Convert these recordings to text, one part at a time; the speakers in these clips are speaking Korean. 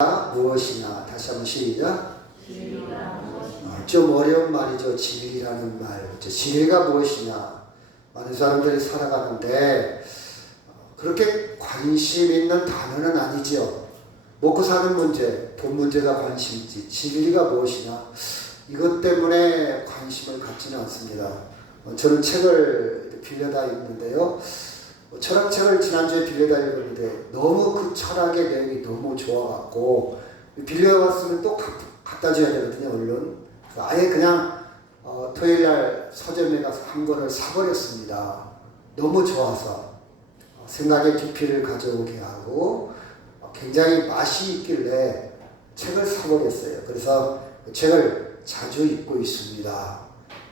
무엇이냐? 다시 한번 시작. 좀 어려운 말이죠. 진리라는 말. 진리가 무엇이냐? 많은 사람들이 살아가는데 그렇게 관심 있는 단어는 아니죠. 먹고 사는 문제, 돈 문제가 관심이지. 진리가 무엇이냐? 이것 때문에 관심을 갖지는 않습니다. 저는 책을 빌려다 읽는데요. 철학책을 지난주에 빌려다 읽었는데 너무 그 철학의 내용이 너무 좋아갖고 빌려왔으면 또 갖다 줘야 되거든요. 얼른 아예 그냥 토요일날 서점에 가서 한 권을 사버렸습니다. 너무 좋아서 생각의 깊이를 가져오게 하고 굉장히 맛이 있길래 책을 사버렸어요. 그래서 그 책을 자주 읽고 있습니다.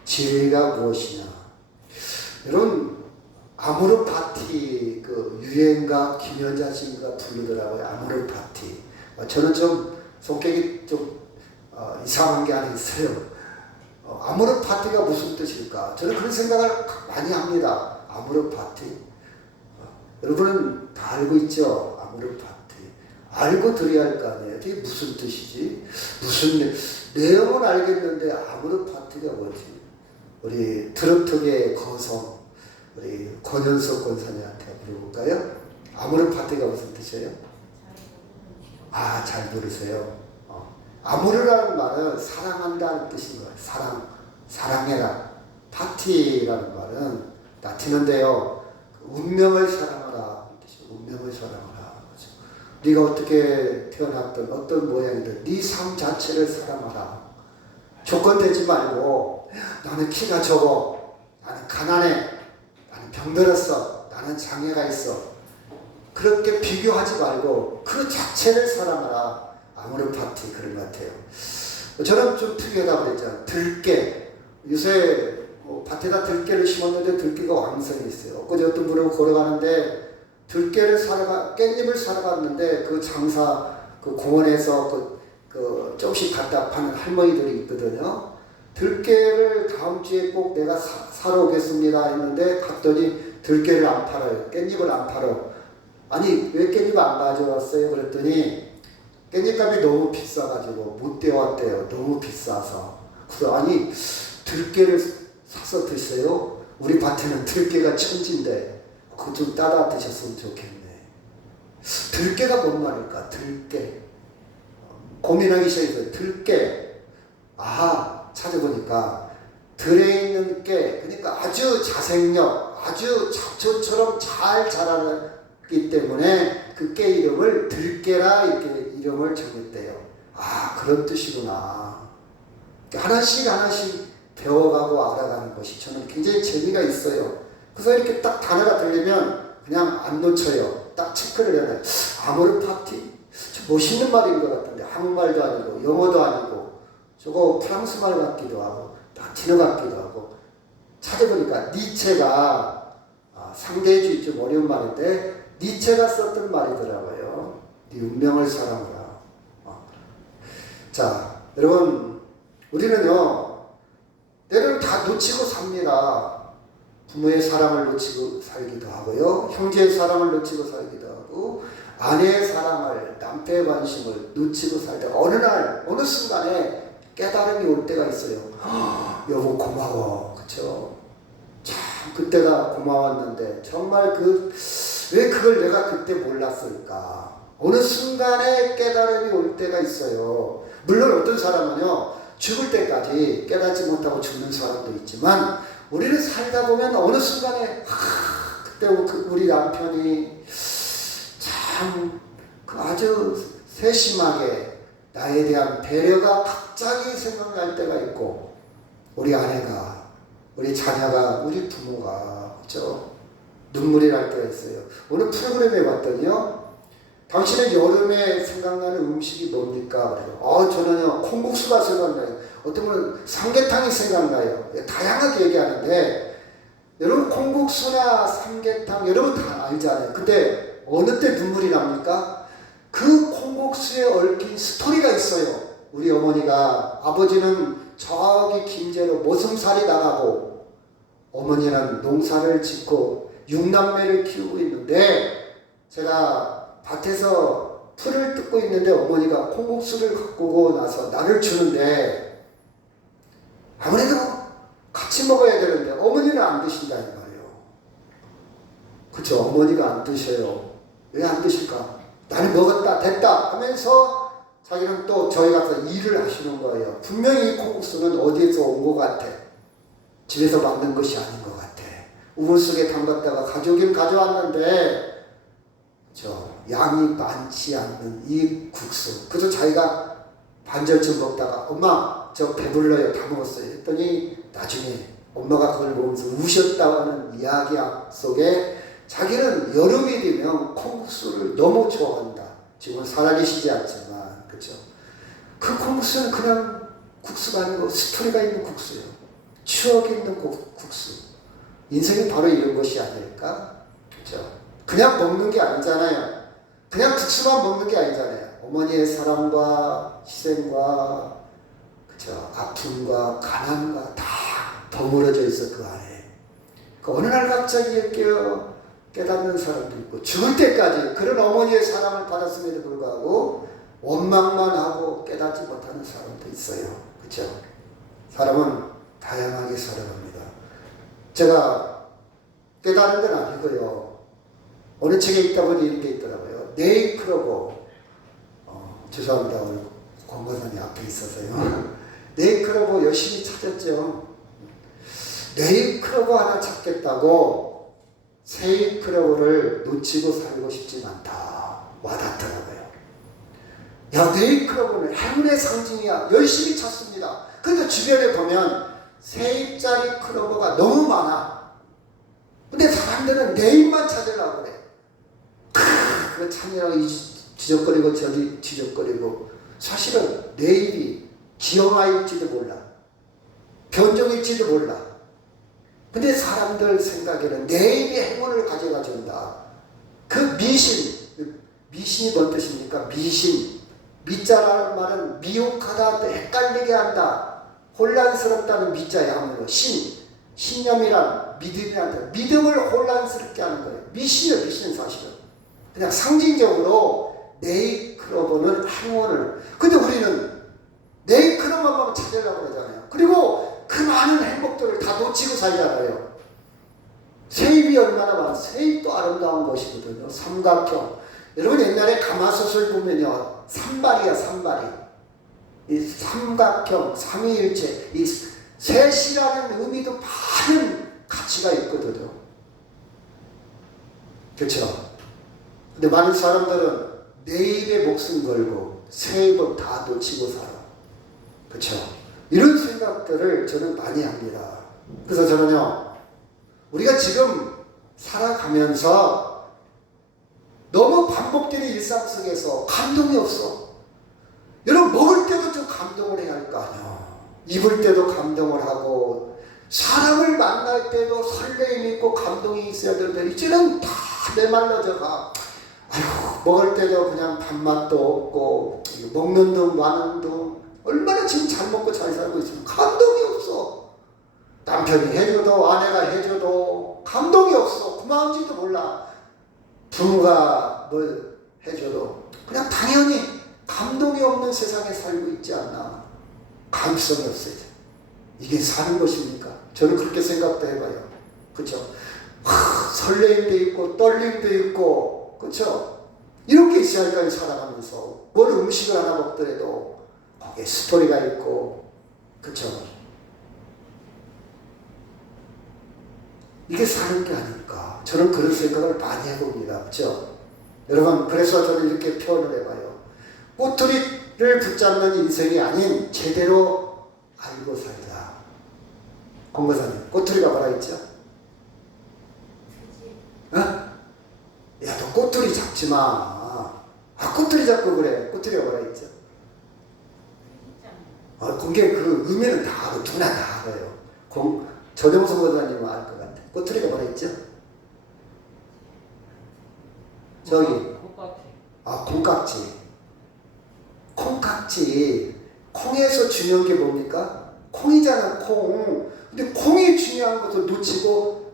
진리가 무엇이냐? 여러분, 아모르 파티, 그 유행가 김연자 씨가 부르더라고요. 아모르 파티. 저는 좀 성격이 좀 이상한 게 하나 있어요. 아모르 파티가 무슨 뜻일까? 저는 그런 생각을 많이 합니다. 아모르 파티. 여러분은 다 알고 있죠? 아모르 파티. 알고 들어야 할 거 아니에요. 이게 무슨 뜻이지? 무슨 내용은 알겠는데 아모르 파티가 뭐지? 우리 트로트계의 거성 우리 권현석 권사님한테 물어볼까요? 아모르 파티가 무슨 뜻이에요? 잘 모르세요. 아모르라는 말은 사랑한다는 뜻인 거예요. 사랑해라. 파티라는 말은 라틴어인데요. 운명을 사랑하라. 운명을 사랑하라. 네가 어떻게 태어났든 어떤 모양이든 네 삶 자체를 사랑하라. 조건 되지 말고 나는 키가 적어. 나는 가난해. 나는 병들었어. 나는 장애가 있어. 그렇게 비교하지 말고 그 자체를 사랑하라. 아모르 파티 그런 것 같아요. 저는 좀 특이하다고 그랬잖아요. 들깨. 요새 밭에다 들깨를 심었는데 들깨가 왕성히 있어요. 엊그제 어떤 분은 걸어가는데 깻잎을 사러 갔는데 그 장사 그 공원에서 조금씩 갖다 파는 할머니들이 있거든요. 들깨를 다음 주에 꼭 내가 사러 오겠습니다 했는데 갔더니 들깨를 안 팔아요. 깻잎을 안 팔어. 아니 왜 깻잎 안 가져왔어요? 그랬더니 깻잎값이 너무 비싸가지고 못 떼어왔대요. 너무 비싸서. 그래서 아니 들깨를 사서 드세요? 우리 밭에는 들깨가 천지인데 그거 좀 따다 드셨으면 좋겠네. 들깨가 뭔 말일까? 들깨. 고민하기 시작했어요. 들깨. 찾아보니까 들에 있는 깨, 그러니까 아주 자생력, 아주 잡초처럼 잘 자라기 때문에 그 깨 이름을 들깨라 이렇게 이름을 정했대요. 그런 뜻이구나. 하나씩 배워가고 알아가는 것이 저는 굉장히 재미가 있어요. 그래서 이렇게 딱 단어가 들리면 그냥 안 놓쳐요. 딱 체크를 해야 돼요. 아모르 파티? 멋있는 말인 것 같은데 한국말도 아니고 영어도 아니고 저거 프랑스 말 같기도 하고 라틴어 같기도 하고 찾아보니까 니체가 상대주의 좀 어려운 말인데 니체가 썼던 말이더라고요. 네 운명을 사랑하라. 자, 여러분 우리는요 때로는 다 놓치고 삽니다. 부모의 사랑을 놓치고 살기도 하고요. 형제의 사랑을 놓치고 살기도 하고 아내의 사랑을 남편의 관심을 놓치고 살다가 어느 순간에 깨달음이 올 때가 있어요. 여보 고마워. 그쵸? 참 그때가 고마웠는데 정말 왜 그걸 내가 그때 몰랐을까? 어느 순간에 깨달음이 올 때가 있어요. 물론 어떤 사람은요 죽을 때까지 깨닫지 못하고 죽는 사람도 있지만 우리는 살다 보면 어느 순간에 그때 우리 남편이 참 아주 세심하게 나에 대한 배려가 갑자기 생각날 때가 있고 우리 아내가 우리 자녀가 우리 부모가 그렇죠? 눈물이 날 때가 있어요. 오늘 프로그램에 봤더니요 당신의 여름에 생각나는 음식이 뭡니까? 그래요. 저는요 콩국수가 생각나요. 어떤 분은 삼계탕이 생각나요. 다양하게 얘기하는데 여러분 콩국수나 삼계탕 여러분 다 알잖아요. 근데 어느 때 눈물이 납니까? 그 콩국수에 얽힌 스토리가 있어요. 우리 어머니가 아버지는 저기 김제로 모성살이 나가고 어머니는 농사를 짓고 6남매를 키우고 있는데 제가 밭에서 풀을 뜯고 있는데 어머니가 콩국수를 갖고 오고 나서 나를 주는데 아무래도 같이 먹어야 되는데 어머니는 안 드신다 이 말이에요. 그렇죠? 어머니가 안 드셔요. 왜 안 드실까? 나는 먹었다 됐다 하면서 자기는 또 저희 가서 일을 하시는 거예요. 분명히 이 콩국수는 어디에서 온 것 같아. 집에서 만든 것이 아닌 것 같아. 우물 속에 담갔다가 가져오긴 가져왔는데 양이 많지 않는 이 국수. 그래서 자기가 반절쯤 먹다가 엄마 저 배불러요 다 먹었어요 했더니 나중에 엄마가 그걸 먹으면서 우셨다는 이야기 속에 자기는 여름이 되면 콩국수를 너무 좋아한다. 지금은 살아계시지 않지만 그렇죠. 그 콩국수는 그냥 국수가 아니고 스토리가 있는 국수예요. 추억이 있는 국수. 인생이 바로 이런 것이 아닐까? 그렇죠. 그냥 먹는 게 아니잖아요. 그냥 국수만 먹는 게 아니잖아요. 어머니의 사랑과 희생과 그렇죠. 아픔과 가난과 다 버무려져 있어 그 안에. 어느 날 갑자기 깨닫는 사람도 있고 죽을 때까지 그런 어머니의 사랑을 받았음에도 불구하고 원망만 하고 깨닫지 못하는 사람도 있어요. 그렇죠? 사람은 다양하게 살아갑니다. 제가 깨달은 건 아니고요. 어느 책에 있다 보니 이런 게 있더라고요. 네이크로버 죄송합니다. 오늘 권고사님 앞에 있어서요. 네이크로버 열심히 찾았죠. 네이크로버 하나 찾겠다고 세이크로버를 놓치고 살고 싶진 않다. 와닿더라고요. 야, 네이크로버는 행운의 상징이야. 열심히 찾습니다. 근데 주변에 보면 세입짜리 크로버가 너무 많아. 근데 사람들은 네잎만 찾으려고 그래. 그거 찾느라고 지적거리고 저리 지적거리고. 사실은 네잎이 기형아일지도 몰라. 변종일지도 몰라. 근데 사람들 생각에는 네잎이 행운을 가져가 준다. 그 미신이 뭔 뜻입니까? 미신. 미자라는 말은 미혹하다, 헷갈리게 한다, 혼란스럽다는 미자의 함으로 신념이란 믿음이란 믿음을 혼란스럽게 하는 거예요. 미신은 사실은 그냥 상징적으로 네이크로버는 행운을. 근데 우리는 네이크로버만 찾으려고 그러잖아요. 그리고 그 많은 행복들을 다 놓치고 살잖아요. 세입이 얼마나 많아. 세입도 아름다운 것이거든요. 삼각형. 여러분 옛날에 가마솥을 보면요. 산발이야 산발이. 이 삼각형, 삼위일체, 이 셋이라는 의미도 많은 가치가 있거든요. 그렇죠? 근데 많은 사람들은 내일의 목숨 걸고 세입은 다 놓치고 살아. 그렇죠? 이런 생각들을 저는 많이 합니다. 그래서 저는요, 우리가 지금 살아가면서 너무 반복되는 일상 속에서 감동이 없어. 여러분 먹을 때도 좀 감동을 해야 할 거 아니야. 입을 때도 감동을 하고 사람을 만날 때도 설레임 있고 감동이 있어야 되는데 이제는 다 메말라져가. 아휴, 먹을 때도 그냥 밥맛도 없고 먹는 둥 마는 둥. 얼마나 지금 잘 먹고 잘 살고 있으면 감동이 없어. 남편이 해줘도 아내가 해줘도 감동이 없어. 고마운지도 몰라. 부모가 뭘 해줘도 그냥 당연히 감동이 없는 세상에 살고 있지 않나. 감성이 없어요. 이게 사는 것입니까? 저는 그렇게 생각도 해봐요. 그렇죠? 설레임도 있고 떨림도 있고 그렇죠? 이렇게 있어야 할까요? 살아가면서 뭘 음식을 하나 먹더라도 거기에 스토리가 있고 그렇죠? 이게 사는 게 아닐까. 저는 그런 생각을 많이 해봅니다. 그렇죠? 여러분 그래서 저는 이렇게 표현을 해봐요. 꼬투리를 붙잡는 인생이 아닌 제대로 알고 살자. 공부사님 꼬투리가 뭐라 했죠? 어? 야, 너 꼬투리 잡지 마. 아, 꼬투리 잡고 그래. 꼬투리가 뭐라 했죠? 그게 그 의미는 다 알아. 누구나 다 알아요. 조정석 원장님은 알 것 같아. 꼬투리가 뭐라 했죠? 저기. 콩깍지. 아, 콩깍지. 콩깍지. 콩에서 중요한 게 뭡니까? 콩이잖아, 콩. 근데 콩이 중요한 것을 놓치고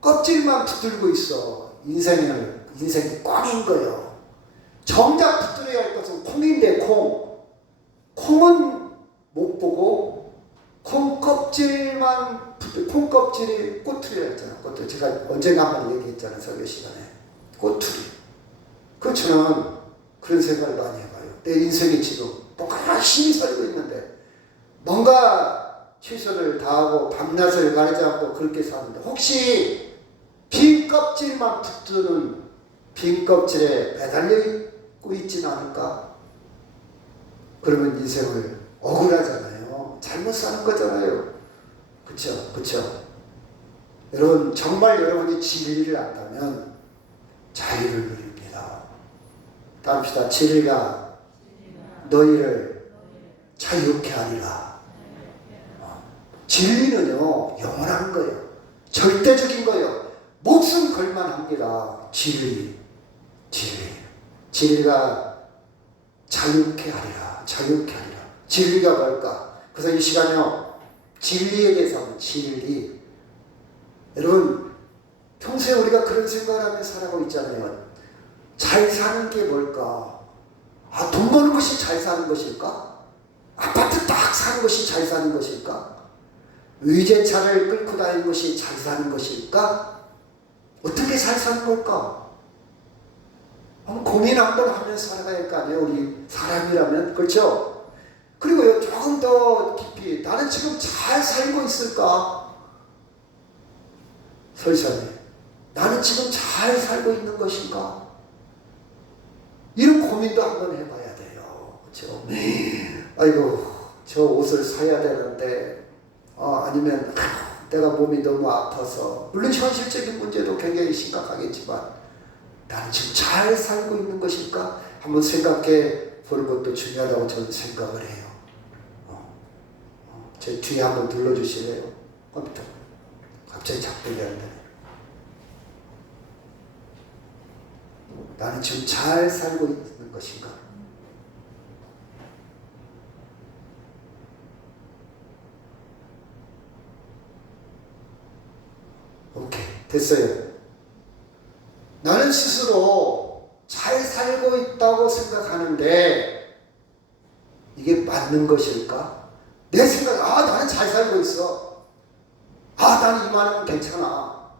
껍질만 붙들고 있어. 인생이 꽝인 거예요. 정작 붙들어야 할 것은 콩인데 콩은 못 보고 콩 껍질이 꼬투리였잖아. 꼬투리. 제가 언젠가 한번 얘기했잖아요. 설교 시간에. 꼬투리. 그 저는 그런 생각을 많이 해봐요. 내 인생이 지금 열심히 살고 있는데 뭔가 최선을 다하고 밤낮을 가리지 않고 그렇게 사는데 혹시 빈 껍질만 붙드는 빈 껍질에 매달려 있고 있진 않을까? 그러면 인생을 억울하잖아요. 잘못 사는 거잖아요. 그쵸? 여러분, 정말 여러분이 진리를 안다면 자유를 누립니다. 따릅시다. 진리가 너희를 자유케 하리라. 진리는요, 영원한 거예요. 절대적인 거예요. 목숨 걸만합니다. 진리가 자유케 하리라. 진리가 뭘까? 그래서 이 시간에요, 진리에 대해서 한번 진리. 여러분, 평소에 우리가 그런 생각을 하며 살아가고 있잖아요. 잘 사는 게 뭘까? 돈 버는 것이 잘 사는 것일까? 아파트 딱 사는 것이 잘 사는 것일까? 의제차를 끌고 다니는 것이 잘 사는 것일까? 어떻게 잘 사는 걸까? 고민 한번 하면서 살아가야 할 거 아니에요. 우리 사람이라면. 그렇죠? 그리고요, 조금 더 깊이 나는 지금 잘 살고 있을까? 설사님, 나는 지금 잘 살고 있는 것인가? 이런 고민도 한번 해봐야 돼요. 그렇죠? 아이고, 저 옷을 사야 되는데 아니면 내가 몸이 너무 아파서, 물론 현실적인 문제도 굉장히 심각하겠지만 나는 지금 잘 살고 있는 것일까? 한번 생각해 보는 것도 중요하다고 저는 생각을 해요. 제 뒤에 한번 눌러주실래요? 컴퓨터. 갑자기 작동이 안 되네. 나는 지금 잘 살고 있는 것인가? 오케이, 됐어요. 나는 스스로 잘 살고 있다고 생각하는데 이게 맞는 것일까? 내 생각에 나는 잘 살고 있어. 나는 이만하면 괜찮아.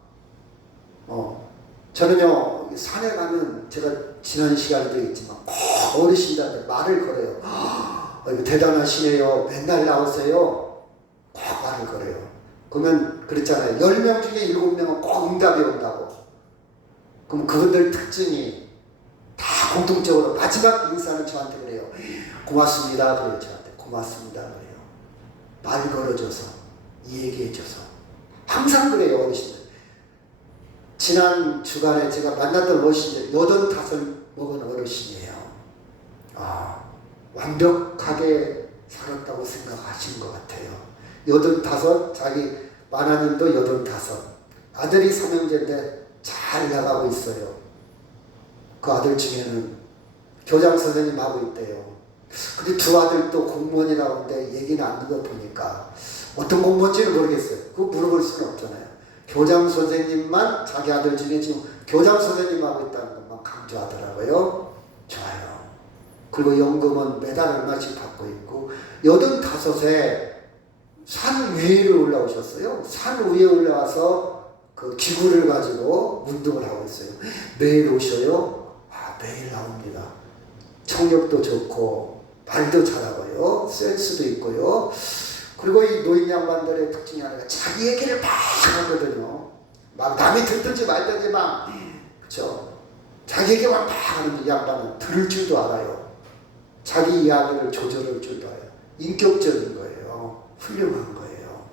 저는요, 산에 가면 제가 지난 시간에도 얘기했지만 꼭 어르신들한테 말을 걸어요. 대단하시네요. 맨날 나오세요. 꼭 말을 걸어요. 그러면 그랬잖아요. 10명 중에 7명은 꼭 응답이 온다고. 그럼 그분들 특징이 다 공통적으로 마지막 인사는 저한테 그래요. 고맙습니다. 그래요. 저한테 고맙습니다. 그래요. 말 걸어줘서, 얘기해줘서. 항상 그래요, 어르신들. 지난 주간에 제가 만났던 어르신들 85 먹은 어르신이에요. 완벽하게 살았다고 생각하시는 것 같아요. 85, 자기 마나님도 85. 아들이 3형제인데 잘 나가고 있어요. 그 아들 중에는 교장 선생님 하고 있대요. 근데 두 아들도 공무원이 나오는데 얘기는 안 듣는 거 보니까 어떤 공무원인지는 모르겠어요. 그거 물어볼 수는 없잖아요. 교장 선생님만 자기 아들 중에 지금 교장 선생님 하고 있다는 것만 강조하더라고요. 좋아요. 그리고 연금은 매달 얼마씩 받고 있고 85세 산 위를 올라오셨어요. 산 위에 올라와서 그 기구를 가지고 운동을 하고 있어요. 매일 오셔요. 매일 나옵니다. 청력도 좋고 말도 잘하고요. 센스도 있고요. 그리고 이 노인 양반들의 특징이 하나가 자기 얘기를 막 하거든요. 막 남이 듣든지 말든지 막, 그쵸? 자기 얘기만 막 하는데 양반은 들을 줄도 알아요. 자기 이야기를 조절할 줄도 알아요. 인격적인 거예요. 훌륭한 거예요.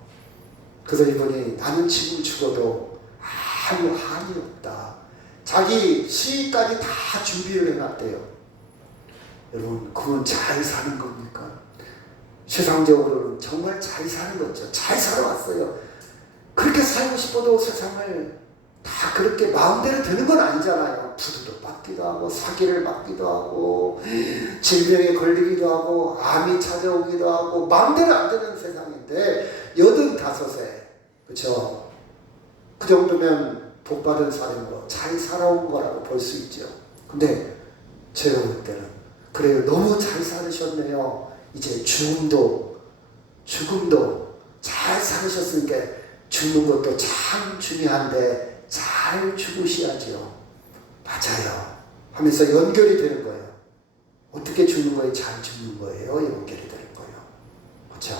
그래서 이분이 나는 지금 죽어도 아무 한이 없다. 자기 수익까지 다 준비를 해놨대요. 여러분, 그건 잘 사는 겁니까? 세상적으로는 정말 잘 사는 거죠. 잘 살아왔어요. 그렇게 살고 싶어도 세상을 다 그렇게 마음대로 되는 건 아니잖아요. 부도도 맞기도 하고 사기를 맞기도 하고 질병에 걸리기도 하고 암이 찾아오기도 하고 마음대로 안 되는 세상인데 85세 그렇죠? 그 정도면 복받은 사람으로 잘 살아온 거라고 볼 수 있죠. 근데 제가 볼 때는. 그래요. 너무 잘 살으셨네요. 이제 죽음도 잘 살으셨으니까 죽는 것도 참 중요한데 잘 죽으셔야죠. 맞아요. 하면서 연결이 되는 거예요. 어떻게 죽는 거예요? 잘 죽는 거예요. 연결이 되는 거예요. 그렇죠?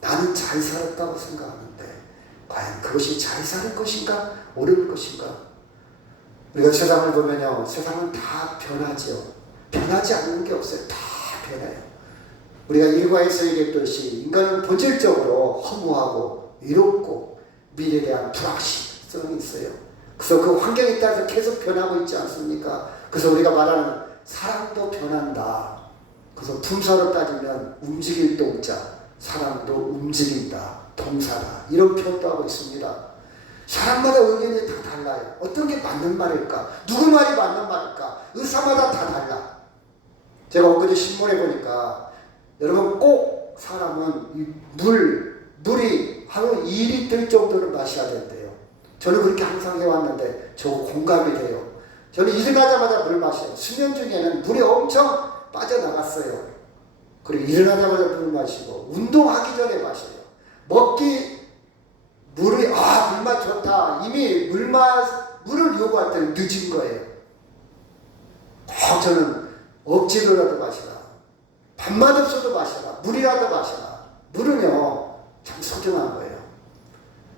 나는 잘 살았다고 생각하는데 과연 그것이 잘 사는 것인가? 옳은 것인가? 우리가 세상을 보면요. 세상은 다 변하죠. 변하지 않는 게 없어요. 다 변해요. 우리가 일과에서 얘기했듯이 인간은 본질적으로 허무하고 외롭고 미래에 대한 불확실성이 있어요. 그래서 그 환경에 따라서 계속 변하고 있지 않습니까? 그래서 우리가 말하는 사람도 변한다. 그래서 품사로 따지면 움직일 동자, 사람도 움직인다, 동사다. 이런 표현도 하고 있습니다. 사람마다 의견이 다 달라요. 어떤 게 맞는 말일까? 누구 말이 맞는 말일까? 의사마다 다 달라. 제가 엊그제 신문에 보니까 여러분 꼭 사람은 물이 하루 2리터 정도를 마셔야 된대요. 저는 그렇게 항상 해왔는데 저 공감이 돼요. 저는 일어나자마자 물 마셔요. 수면 중에는 물이 엄청 빠져나갔어요. 그리고 일어나자마자 물 마시고 운동하기 전에 마셔요. 물맛 좋다. 이미 물을 요구할 때는 늦은 거예요. 저는 억지로라도 마시라. 밥맛 없어도 마셔라. 물이라도 마셔라. 물은요 참 소중한 거예요.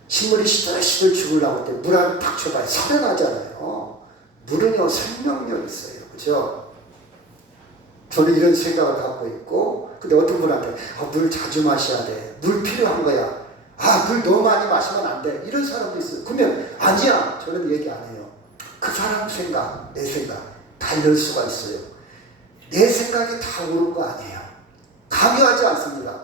식물이 시들시들 죽으려고 할 때 물 한 탁 줘봐요. 살아나잖아요. 물은요 생명력 있어요. 그죠? 저는 이런 생각을 갖고 있고, 근데 어떤 분한테 물 자주 마셔야 돼. 물 필요한 거야. 물 너무 많이 마시면 안 돼. 이런 사람도 있어요. 그러면 아니야. 저는 얘기 안 해요. 그 사람 생각, 내 생각 다를 수가 있어요. 내 생각이 다 옳은 거 아니에요. 강요하지 않습니다.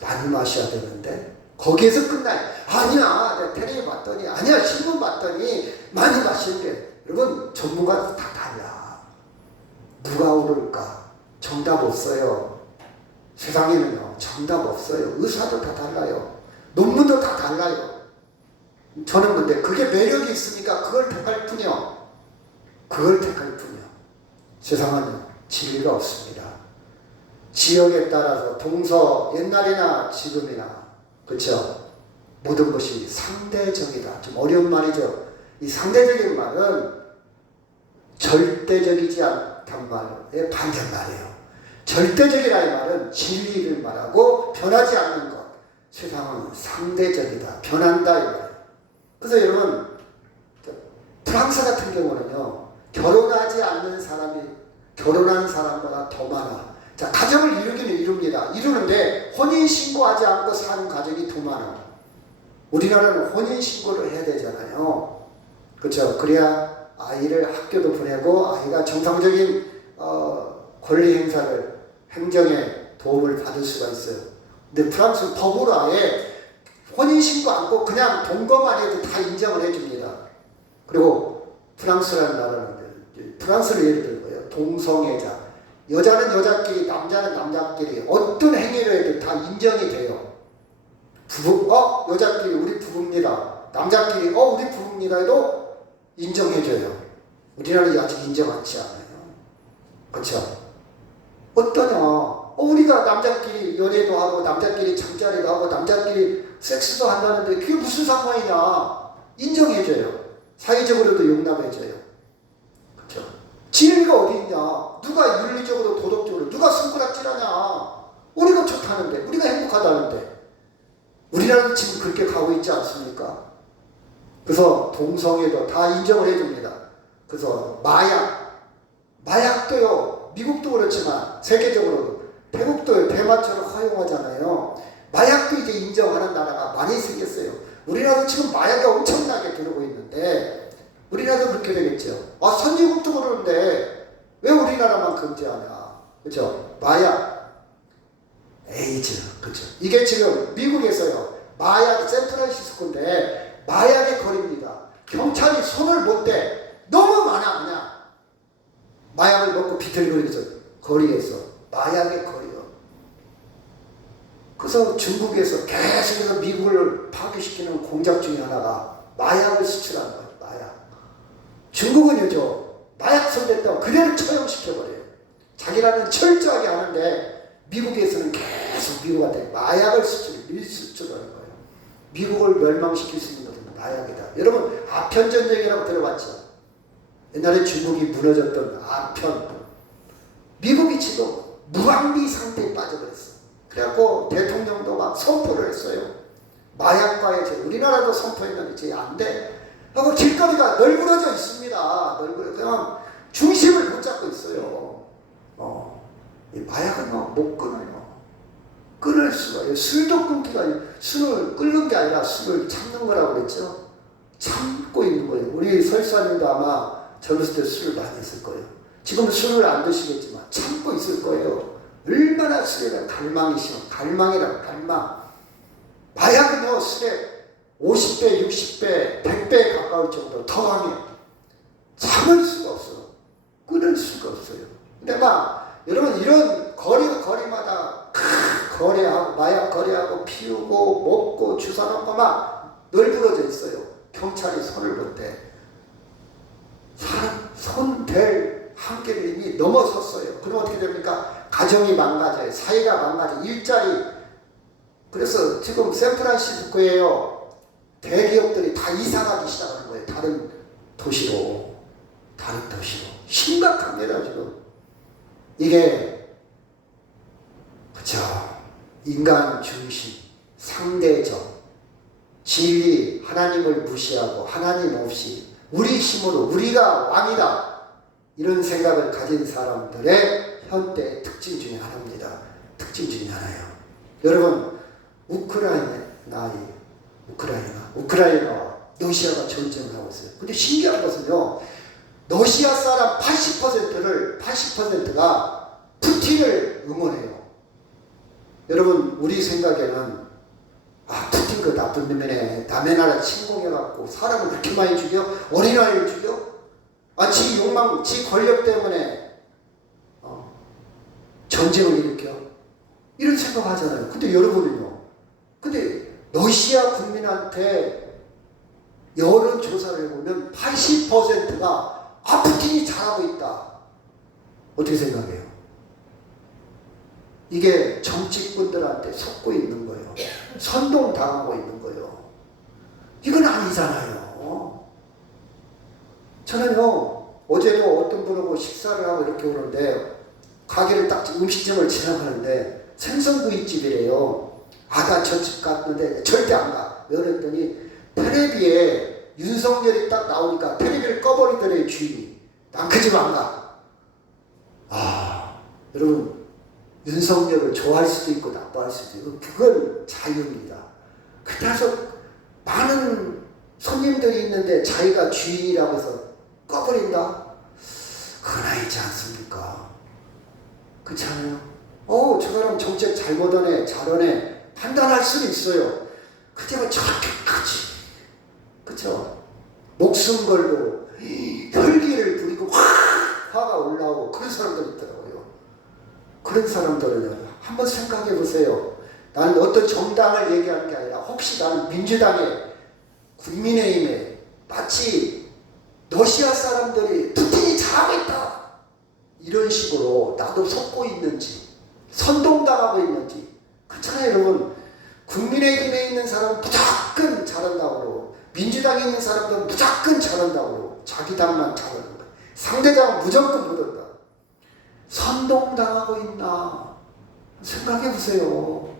많이 마셔야 되는데 거기에서 끝나요. 아니야. 내가 텔레비 봤더니 아니야. 신문 봤더니 많이 마시는데. 여러분 전문가 다 달라. 누가 옳을까? 정답 없어요. 세상에는요 정답 없어요. 의사도 다 달라요. 논문도 다 달라요. 저는 근데 그게 매력이 있으니까 그걸 택할 뿐이요. 그걸 택할 뿐이요. 세상은 진리가 없습니다. 지역에 따라서 동서 옛날이나 지금이나 그렇죠. 모든 것이 상대적이다. 좀 어려운 말이죠. 이 상대적인 말은 절대적이지 않단 말의 반대말이에요. 절대적이라는 말은 진리를 말하고 변하지 않는 것. 세상은 상대적이다. 변한다 이 말이에요. 그래서 여러분 프랑스 같은 경우는요. 결혼하지 않는 사람이 결혼한 사람보다 더 많아. 자, 가정을 이루기는 이룹니다. 이루는데 혼인신고하지 않고 사는 가정이 더 많아. 우리나라는 혼인신고를 해야 되잖아요. 그렇죠? 그래야 아이를 학교도 보내고 아이가 정상적인 권리 행사를 행정에 도움을 받을 수가 있어요. 근데 프랑스는 법으로 아예 혼인신고 않고 그냥 동거만 해도 다 인정을 해줍니다. 그리고 프랑스라는 나라는 프랑스를 예를 들고요. 동성애자. 여자는 여자끼리 남자는 남자끼리 어떤 행위를 해도 다 인정이 돼요. 여자끼리 우리 부부입니다. 남자끼리 우리 부부입니다 해도 인정해줘요. 우리나라는 아직 인정하지 않아요. 그렇죠? 어떠냐? 우리가 남자끼리 연애도 하고 남자끼리 잠자리도 하고 남자끼리 섹스도 한다는데 그게 무슨 상관이냐? 인정해줘요. 사회적으로도 용납해줘요. 그렇죠? 진리가 어디 있냐? 누가 윤리적으로 도덕적으로 누가 손가락질하냐? 우리가 좋다는데 우리가 행복하다는데 우리나라는 지금 그렇게 가고 있지 않습니까? 그래서 동성애도 다 인정을 해줍니다. 그래서 마약도요. 미국도 그렇지만 세계적으로도 태국도 대마초를 허용하잖아요. 마약도 이제 인정하는 나라가 많이 생겼어요. 우리나라도 지금 마약이 엄청나게 들어오고 있는데 우리나라도 그렇게 되겠죠. 선진국도 그러는데 왜 우리나라만 금지하냐? 그렇죠? 마약, 에이즈, 그렇죠? 이게 지금 미국에서요. 마약 샌프란시스코인데 마약의 거리입니다. 경찰이 손을 못 대. 너무 많아 그냥. 마약을 먹고 비틀거리면서 거리에서 마약의 거리요. 그래서 중국에서 계속해서 미국을 파괴시키는 공작 중에 하나가 마약을 수출하는 거예요. 마약. 중국은요, 마약 손댔다고 그대로 처형시켜버려요. 자기라는 철저하게 하는데 미국에서는 계속 미국한테 마약을 밀수출하는 거예요. 미국을 멸망시킬 수 있는 것은 마약이다. 여러분 아편전쟁이라고 들어봤죠? 옛날에 중국이 무너졌던 아편. 미국이 지금 무방비 상태에 빠져버렸어. 그래갖고 대통령도 막 선포를 했어요. 마약과의 제 우리나라도 선포했는데 이제 안 돼. 하고 길거리가 널브러져 있습니다. 그냥 중심을 못 잡고 있어요. 이 마약은 못 끊어요. 끊을 수가 없어요. 술도 끊기가 아니라 술을 끊는 게 아니라 술을 참는 거라고 그랬죠. 참고 있는 거예요. 우리 설사님도 아마 젊었을 때 술을 많이 했을 거예요. 지금은 술을 안 드시겠지만 참고 있을 거예요. 얼마나 술에 대한 갈망이 심한 갈망이라고 갈망. 마약은요 술에 50배, 60배, 100배에 가까울 정도로 더 강해. 참을 수가 없어. 끊을 수가 없어요. 근데 막 여러분 이런 거리마다 거래하고 마약 거래하고 피우고 먹고 주사 놓고 막 널브러져 있어요. 경찰이 손을 볼 때 사람 손 댈 한계를 이미 넘어섰어요. 그럼 어떻게 됩니까? 가정이 망가져요. 사회가 망가져요. 일자리. 그래서 지금 샌프란시스코에요. 대기업들이 다 이사가기 시작하는 거예요. 다른 도시로. 심각합니다, 지금. 이게, 그쵸. 인간 중심, 상대적, 진리, 하나님을 무시하고 하나님 없이 우리 힘으로 우리가 왕이다. 이런 생각을 가진 사람들의 현대 특징 중에 하나입니다. 특징 중에 하나예요. 여러분, 우크라이나와 러시아가 전쟁을 하고 있어요. 근데 신기한 것은요, 러시아 사람 80%가 푸틴을 응원해요. 여러분, 우리 생각에는 푸틴 그 나쁜 놈이네. 남의 나라 침공해갖고 사람을 그렇게 많이 죽여? 어린아이를 죽여? 지 욕망, 지 권력 때문에 전쟁을 일으켜? 이런 생각하잖아요. 근데 여러분은요? 근데 러시아 국민한테 여론조사를 보면 80%가 푸틴이 잘하고 있다. 어떻게 생각해요? 이게 정치꾼들한테 속고 있는 거예요. 선동당하고 있는 거예요. 이건 아니잖아요. 저는요, 어제도 어떤 분하고 식사를 하고 이렇게 오는데, 가게를 딱 음식점을 지나가는데, 생선구이집이래요. 나 저 집 갔는데 절대 안 가. 왜 그랬더니, 텔레비에 윤석열이 딱 나오니까 텔레비를 꺼버리더래요, 주인이. 난 그 집 안 가. 여러분, 윤석열을 좋아할 수도 있고 나빠할 수도 있고 그건 자유입니다. 그래서 많은 손님들이 있는데 자기가 주인이라고 해서 꺼버린다? 그건 아니지 않습니까? 그렇잖아요. 저 사람 정책 잘못하네, 잘하네 판단할 수는 있어요. 그때가 저렇게까지 그쵸? 목숨 걸고 혈기를 부리고 화가 올라오고 그런 사람들이 있더라고요. 그런 사람들은요, 한번 생각해 보세요. 나는 어떤 정당을 얘기하는 게 아니라 혹시 나는 민주당에 국민의힘에 마치 러시아 사람들이 푸틴이 잘하고 있다 이런 식으로 나도 속고 있는지 선동당하고 있는지. 그렇잖아요 여러분. 국민의힘에 있는 사람은 무조건 잘한다고 그러고 민주당에 있는 사람들은 무조건 잘한다고 그러고 자기 당만 잘하는 거야. 상대당은 무조건 못한다. 선동당하고 있나 생각해 보세요.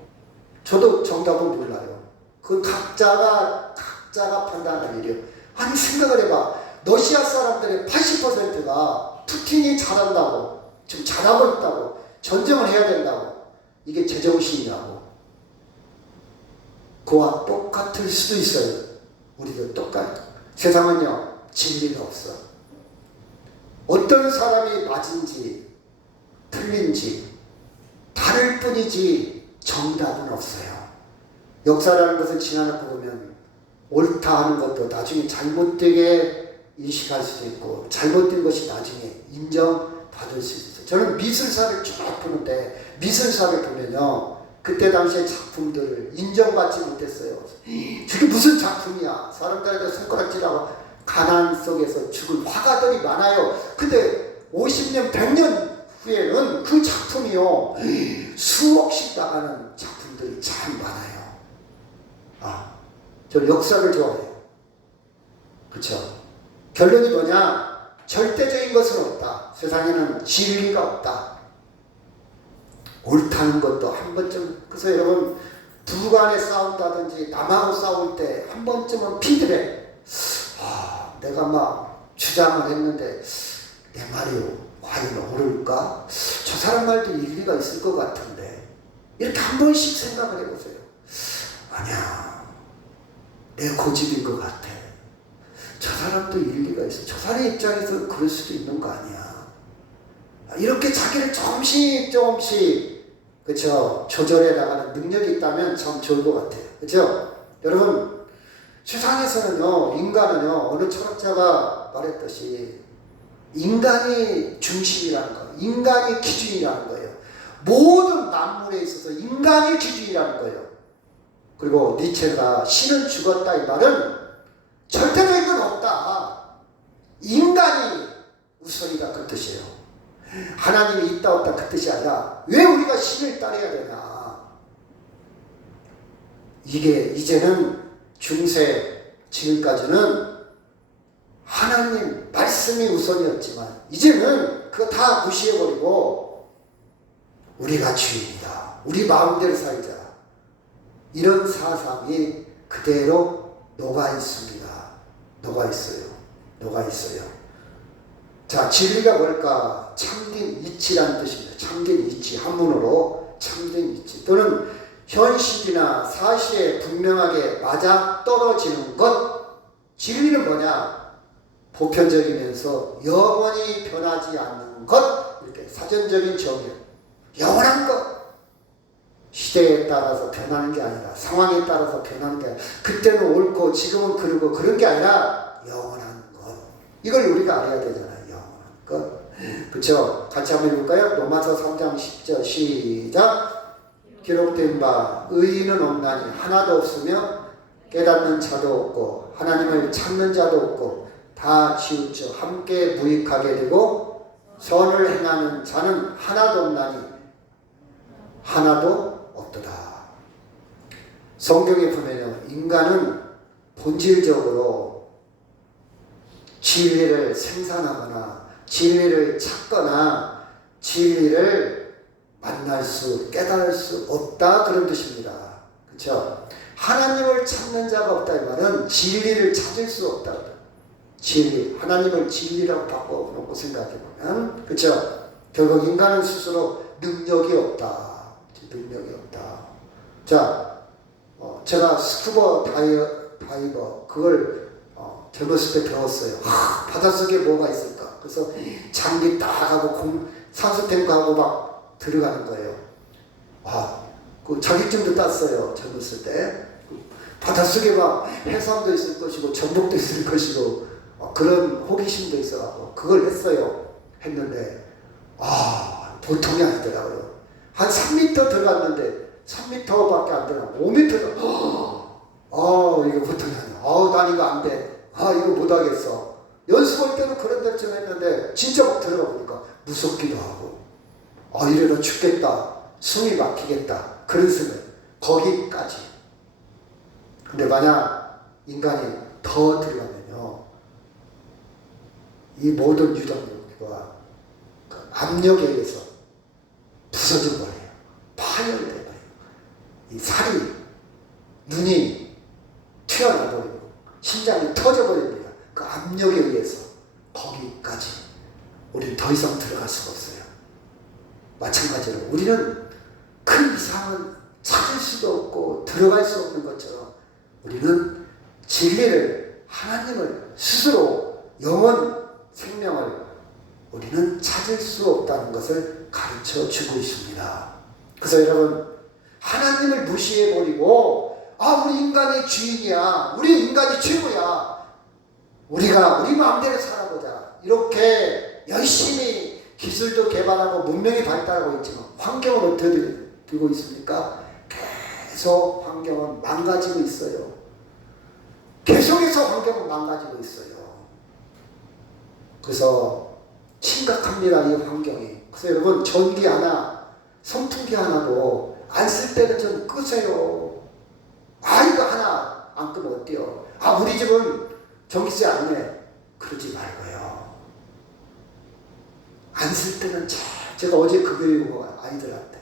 저도 정답은 몰라요. 그건 각자가 판단할 일이에요. 아니 생각을 해봐. 러시아 사람들의 80%가 푸틴이 잘한다고 지금 잘하고 있다고 전쟁을 해야 된다고. 이게 제정신이냐고. 그와 똑같을 수도 있어요. 우리도 똑같아. 세상은요 진리가 없어. 어떤 사람이 맞은지 틀린지 다를 뿐이지 정답은 없어요. 역사라는 것은 지나놓고 보면 옳다 하는 것도 나중에 잘못되게 인식할 수도 있고 잘못된 것이 나중에 인정받을 수 있어요. 저는 미술사를 쭉 보는데 미술사를 보면요 그때 당시의 작품들을 인정받지 못했어요. 저게 무슨 작품이야. 사람들에게 손가락질하고 가난 속에서 죽은 화가들이 많아요. 근데 50년, 100년 후에는 그 작품이요 수억씩 나가는 작품들이 참 많아요. 저는 역사를 좋아해요. 그렇죠? 결론이 뭐냐? 절대적인 것은 없다. 세상에는 진리가 없다. 옳다는 것도 한 번쯤, 그래서 여러분 부부간에 싸운다든지 남하고 싸울 때 한 번쯤은 피드백, 내가 막 주장을 했는데 내 말이 과연 옳을까? 저 사람 말도 일리가 있을 것 같은데, 이렇게 한 번씩 생각을 해보세요. 아니야, 내 고집인 것 같아. 저 사람도 일리가 있어. 저 사람 입장에서 그럴 수도 있는 거 아니야. 이렇게 자기를 조금씩 그쵸, 조절해 나가는 능력이 있다면 참 좋을 것 같아요. 그쵸? 여러분, 세상에서는요, 인간은요, 어느 철학자가 말했듯이 인간이 중심이라는 거, 인간이 기준이라는 거예요. 모든 만물에 있어서 인간이 기준이라는 거예요. 그리고 니체가 신은 죽었다 이 말은 절대적인 건 없다. 인간이 우선이다 그 뜻이에요. 하나님이 있다 없다 그 뜻이 아니라 왜 우리가 신을 따라야 되나. 이게 이제는 중세, 지금까지는 하나님 말씀이 우선이었지만 이제는 그거 다 무시해버리고 우리가 주인이다, 우리 마음대로 살자, 이런 사상이 그대로 녹아 있습니다. 녹아 있어요. 자, 진리가 뭘까? 참된 이치라는 뜻입니다. 참된 이치, 한문으로 참된 이치 또는 현실이나 사실에 분명하게 맞아 떨어지는 것. 진리는 뭐냐? 보편적이면서 영원히 변하지 않는 것. 이렇게 사전적인 정의. 영원한 것. 시대에 따라서 변하는 게 아니라, 상황에 따라서 변하는 게 아니라, 그때는 옳고 지금은 그러고 그런 게 아니라 영원한 것. 이걸 우리가 알아야 되잖아요. 영원한 것. 그렇죠? 같이 한번 읽을까요? 로마서 3장 10절 시작. 기록된 바 의인은 없나니 하나도 없으며 깨닫는 자도 없고 하나님을 찾는 자도 없고 다 치우쳐 함께 무익하게 되고 선을 행하는 자는 하나도 없나니 하나도 없도다. 성경에 보면요, 인간은 본질적으로 진리를 생산하거나 진리를 찾거나 진리를 만날 수, 깨달을 수 없다, 그런 뜻입니다. 그렇죠? 하나님을 찾는 자가 없다 이 말은 진리를 찾을 수 없다. 진리, 하나님을 진리라고 바꿔놓고 생각해보면, 그렇죠? 결국 인간은 스스로 능력이 없다. 자, 제가 스쿠버 다이버 그걸 젊었을 때 배웠어요. 바닷속에 뭐가 있을까? 그래서 장비 딱 하고 산소 탱크하고 막 들어가는 거예요. 그 자격증도 땄어요. 젊었을 때. 바닷속에 막 해삼도 있을 것이고 전복도 있을 것이고 그런 호기심도 있어가지고 그걸 했는데 보통이 아니더라고요. 한 3m 들어갔는데 3m밖에 안 들어가. 5m도 이거 보통이 아니야. 난 이거 안 돼. 이거 못하겠어. 연습할 때는 그런 데쯤 했는데 진짜 막 들어가 보니까 무섭기도 하고 이래서 죽겠다, 숨이 막히겠다, 그런 생각. 거기까지. 근데 만약 인간이 더 들어가면요, 이 모든 유전력과 그 압력에 의해서 부서져 버려요. 파열돼 버려요. 이 살이, 눈이 튀어나와 버리고 심장이 터져 버립니다. 그 압력에 의해서 거기까지 우리는 더 이상 들어갈 수가 없어요. 마찬가지로 우리는 큰 이상은 찾을 수도 없고 들어갈 수 없는 것처럼 우리는 진리를, 하나님을 스스로, 영원 생명을 우리는 찾을 수 없다는 것을 가르쳐 주고 있습니다. 그래서 여러분, 하나님을 무시해버리고 우리 인간의 주인이야, 우리 인간이 최고야, 우리가 우리 마음대로 살아보자, 이렇게 열심히 기술도 개발하고 문명이 발달하고 있지만 환경은 어떻게 되고 있습니까? 계속 환경은 망가지고 있어요. 계속해서 환경은 망가지고 있어요. 그래서 심각합니다, 이 환경이. 그래서 여러분, 전기 하나, 선풍기 하나도 안 쓸 때는 좀 끄세요. 이거 하나 안 끄면 어때요? 우리 집은 전기세 안 내. 그러지 말고요. 안 쓸 때는 제가 어제 그 교육 아이들한테,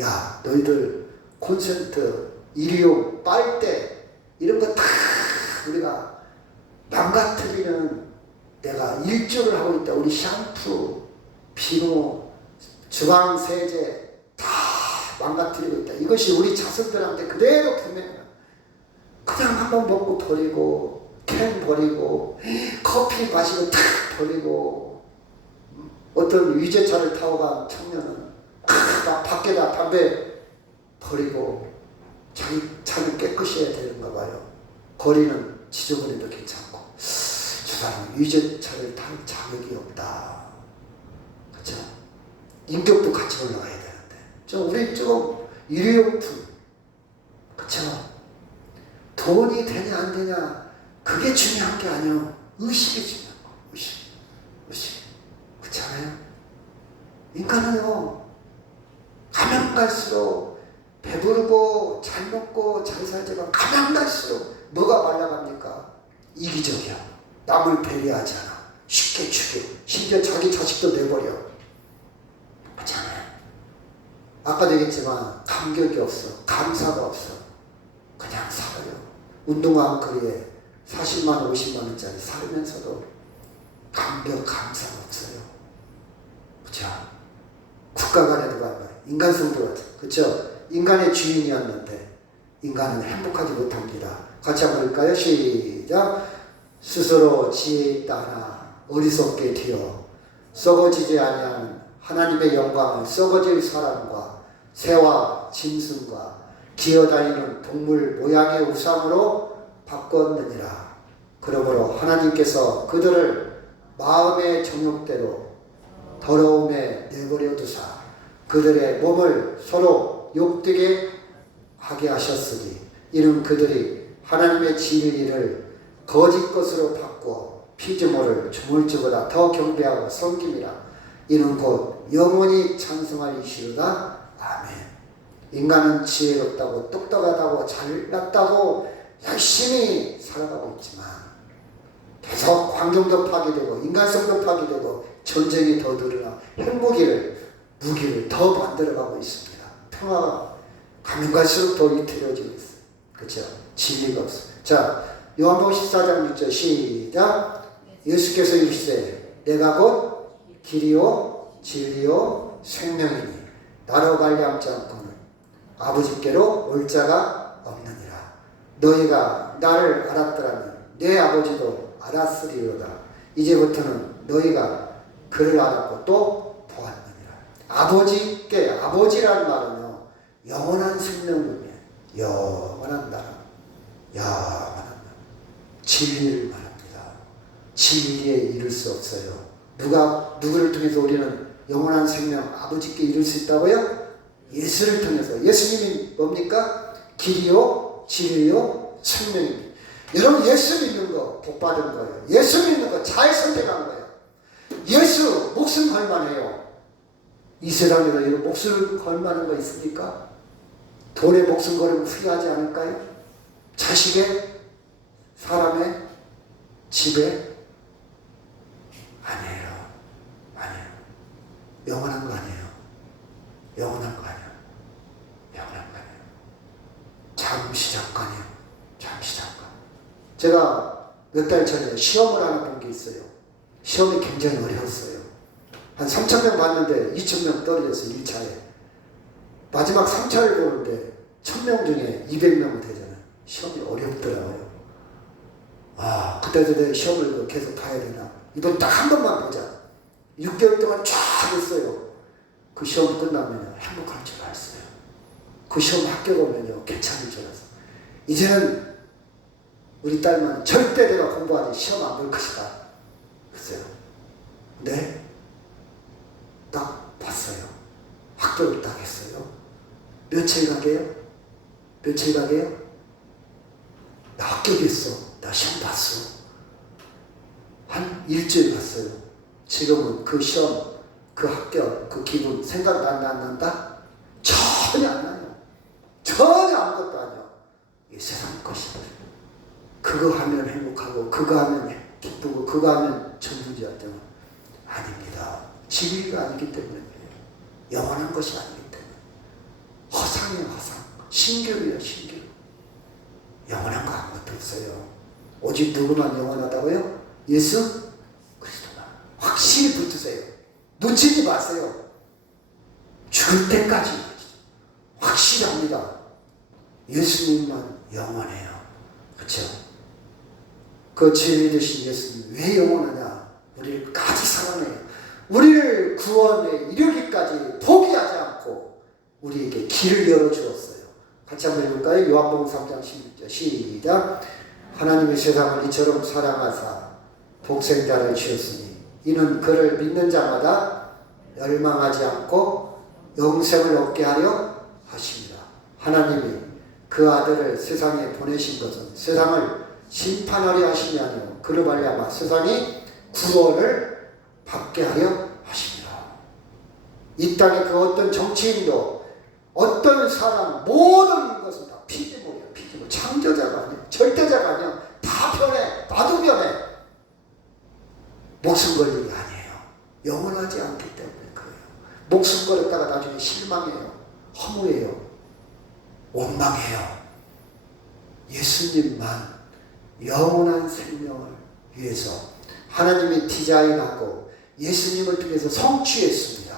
야, 너희들 콘센트, 일회용, 빨대 이런 거 다 우리가 망가뜨리는, 내가 일조를 하고 있다. 우리 샴푸, 비누, 주방세제 다 망가뜨리고 있다. 이것이 우리 자손들한테 그대로 분명해요. 그냥 한번 먹고 버리고, 캔 버리고, 커피 마시고 탁 버리고, 어떤 위제차를 타고 간 청년은 밖에다 담배 버리고, 자기 차는 깨끗이 해야 되는가 봐요. 거리는 지저분해도 괜찮고. 저 사람은 위제차를 탈 자격이 없다. 그렇죠? 인격도 같이 올라가야 되는데. 우리 좀 일회용품, 그렇죠? 돈이 되냐 안 되냐 그게 중요한 게 아니에요. 의식이 중요한 거. 의식. 그렇잖아요. 인간은요, 가면 갈수록 배부르고 잘 먹고 잘 살자가 가면 갈수록 뭐가 말라갑니까? 이기적이야. 남을 배려하지 않아. 쉽게 죽여. 심지어 자기 자식도 내버려. 그렇잖아요. 아까도 얘기했지만 감격이 없어. 감사가 없어. 그냥 살아요. 운동화 한 거리에 40만 원, 50만 원짜리 살면서도 감격, 감사가 없어요. 그렇죠? 국가 간에도 가면 인간성도 같아. 그렇죠? 인간의 주인이었는데 인간은 행복하지 못합니다. 같이 한번 볼까요? 시작. 스스로 지혜 따라 어리석게 되어 썩어지지 아니하는 하나님의 영광을 썩어질 사람과 새와 짐승과 기어다니는 동물 모양의 우상으로 바꿨느니라. 그러므로 하나님께서 그들을 마음의 정욕대로 더러움에 내버려 두사 그들의 몸을 서로 욕되게 하게 하셨으니 이는 그들이 하나님의 진리를 거짓 것으로 바꾸어 피조물을 조물주보다 더 경배하고 섬김이라. 이는 곧 영원히 찬송할 이시로다. 아멘. 인간은 지혜롭다고 똑똑하다고 잘났다고 열심히 살아가고 있지만 계속 환경도 파괴되고 인간성도 파괴되고 전쟁이 더 늘어나 무기를 더 만들어가고 있습니다. 평화가 가면 갈수록 더 위태로워지고 있어요. 그렇죠? 진리가 없어요. 자, 요한복음 14장 6절 시작. 예수께서 이르시되 내가 곧 길이요 진리요 생명이니 나로 말미암지 않고는 아버지께로 올 자가 없느니라. 너희가 나를 알았더라면 내 아버지도 알았으리로다. 이제부터는 너희가 그를 알았고 또 보았느니라. 아버지라는 말은요, 영원한 생명이에요. 영원한 나라. 진리를 말합니다. 진리에 이를 수 없어요. 누구를 통해서 우리는 영원한 생명 아버지께 이룰 수 있다고요? 예수를 통해서. 예수님이 뭡니까? 길이요 진리요 생명입니다. 여러분, 예수 믿는 거 복 받은 거예요. 예수 믿는 거 잘 선택한 거예요. 예수 목숨 걸만해요. 이 세상에서 이런 목숨을 걸만한 거 있습니까? 돈에 목숨 걸으면 후회하지 않을까요? 자식의, 사람의, 집에? 아니에요. 영원한 거 아니에요. 영원한 거 아니에요. 잠시 잠깐이요. 제가 몇 달 전에 시험을 하나 본 게 있어요. 시험이 굉장히 어려웠어요. 한 3,000명 봤는데 2,000명 떨어졌어요. 1차에. 마지막 3차를 보는데 1,000명 중에 200명은 되잖아요. 시험이 어렵더라고요. 그때도 내 시험을 계속 봐야 되나. 이번 딱 한 번만 보자. 6개월 동안 쫙 했어요. 그 시험 끝나면 행복할 줄 알았어요. 그 시험 합격하면요 괜찮을 줄 알았어요. 이제는 우리 딸만 절대 내가 공부하지 시험 안 볼 것이다. 글쎄요. 네? 딱 봤어요. 합격을 딱 했어요. 며칠 가게요? 나 합격했어. 나 시험 봤어. 한 일주일 갔어요. 지금은 그 시험, 그 합격, 그 기분 생각 안 난다? 전혀 안 나요. 전혀 아무것도 아니야. 이게 세상 것이다. 그거 하면 행복하고 그거 하면 기쁘고 그거 하면 천국이었다면 아닙니다. 진리가 아니기 때문에 영원한 것이 아니기 때문에 허상이에요. 허상. 신기루예요. 신기루. 영원한 거 아무것도 없어요. 오직 누구만 영원하다고요? 예수 그리스도만. 확실히 붙으세요. 놓치지 마세요. 죽을 때까지 확실히 합니다. 예수님만 영원해요. 그렇죠? 그 진리 되신 예수님 왜 영원하냐? 우리를 끝까지 사랑해요. 우리를 구원에 이르기까지 포기하지 않고 우리에게 길을 열어주었어요. 같이 한번 읽을까요? 요한복음 3장 16절 시작. 하나님이 세상을 이처럼 사랑하사 독생자를 주셨으니 이는 그를 믿는 자마다 멸망하지 않고 영생을 얻게 하려 하십니다. 하나님이 그 아들을 세상에 보내신 것은 세상을 심판하려 하심이 아니요 그로 말미암아 세상이 구원을 받게 하려 하십니다. 이 땅의 그 어떤 정치인도 어떤 사람 모든 것은 다 피조물이야. 피조물. 창조자가 아니야. 절대자가 아니야. 다 변해. 나도 변해. 목숨 걸 일이 아니에요. 영원하지 않기 때문에 그래요. 목숨 걸었다가 나중에 실망해요. 허무해요. 원망해요. 예수님만 영원한 생명을 위해서 하나님이 디자인하고 예수님을 통해서 성취했습니다.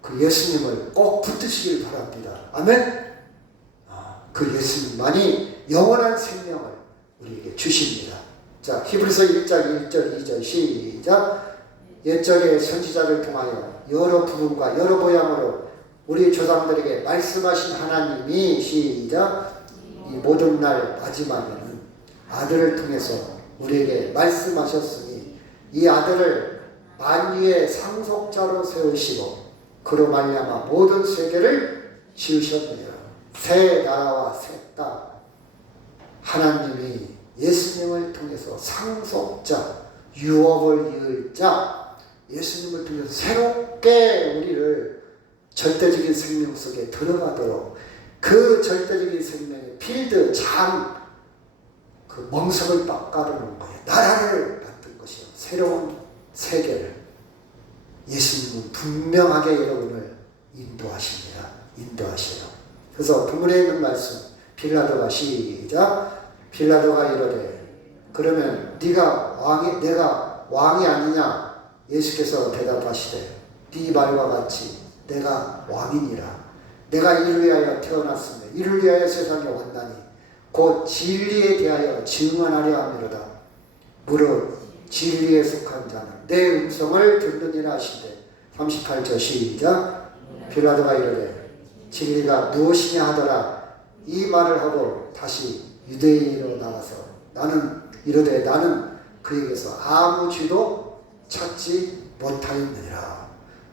그 예수님을 꼭 붙드시길 바랍니다. 아멘? 그 예수님만이 영원한 생명을 우리에게 주십니다. 자, 히브리서 1장 1절 2절 시작. 옛적의 선지자를 통하여 여러 부분과 여러 모양으로 우리 조상들에게 말씀하신 하나님이 시작. 이 모든 날 마지막에는 아들을 통해서 우리에게 말씀하셨으니 이 아들을 만유의 상속자로 세우시고 그로 말미암아 모든 세계를 지으셨느니라. 새 나라와 새 땅. 하나님이 예수님을 통해서 상속자, 유업을 이을 자, 예수님을 통해서 새롭게 우리를 절대적인 생명 속에 들어가도록 그 절대적인 생명의 필드, 장, 그 멍석을 깎아놓은 거예요. 나라를 만든 것이요. 새로운 세계를. 예수님은 분명하게 여러분을 인도하십니다. 인도하셔요. 그래서 본문에 있는 말씀, 빌라도가 시작. 빌라도가 이르되 그러면 네가 내가 왕이 아니냐? 예수께서 대답하시되 네 말과 같이 내가 왕이니라. 내가 이를 위하여 태어났으며 이를 위하여 세상에 왔나니 곧 진리에 대하여 증언하려 함이로다. 무릇 진리에 속한 자는 내 음성을 듣느니라 하시되 38절 시작. 빌라도가 이르되 진리가 무엇이냐 하더라. 이 말을 하고 다시 유대인으로 나가서 나는 이르되 나는 그에게서 아무 죄도 찾지 못하였느니라.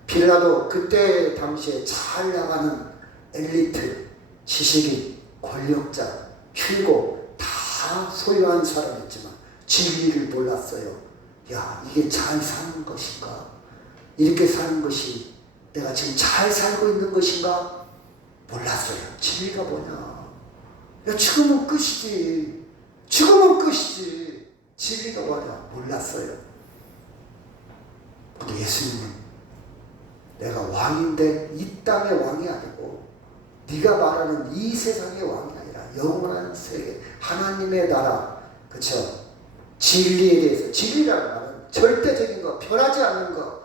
빌라도 그때 당시에 잘 나가는 엘리트, 지식인, 권력자, 휘고 다 소유한 사람이었지만 진리를 몰랐어요. 야, 이게 잘 사는 것인가? 이렇게 사는 것이 내가 지금 잘 살고 있는 것인가? 몰랐어요. 진리가 뭐냐? 야, 지금은 끝이지. 지금은 끝이지. 진리가 뭐냐? 몰랐어요. 근데 예수님은 내가 왕인데 이 땅의 왕이 아니고 네가 말하는 이 세상의 왕이 아니라 영원한 세계, 하나님의 나라, 그렇죠? 진리에 대해서, 진리라는 말은 절대적인 거, 변하지 않는 거,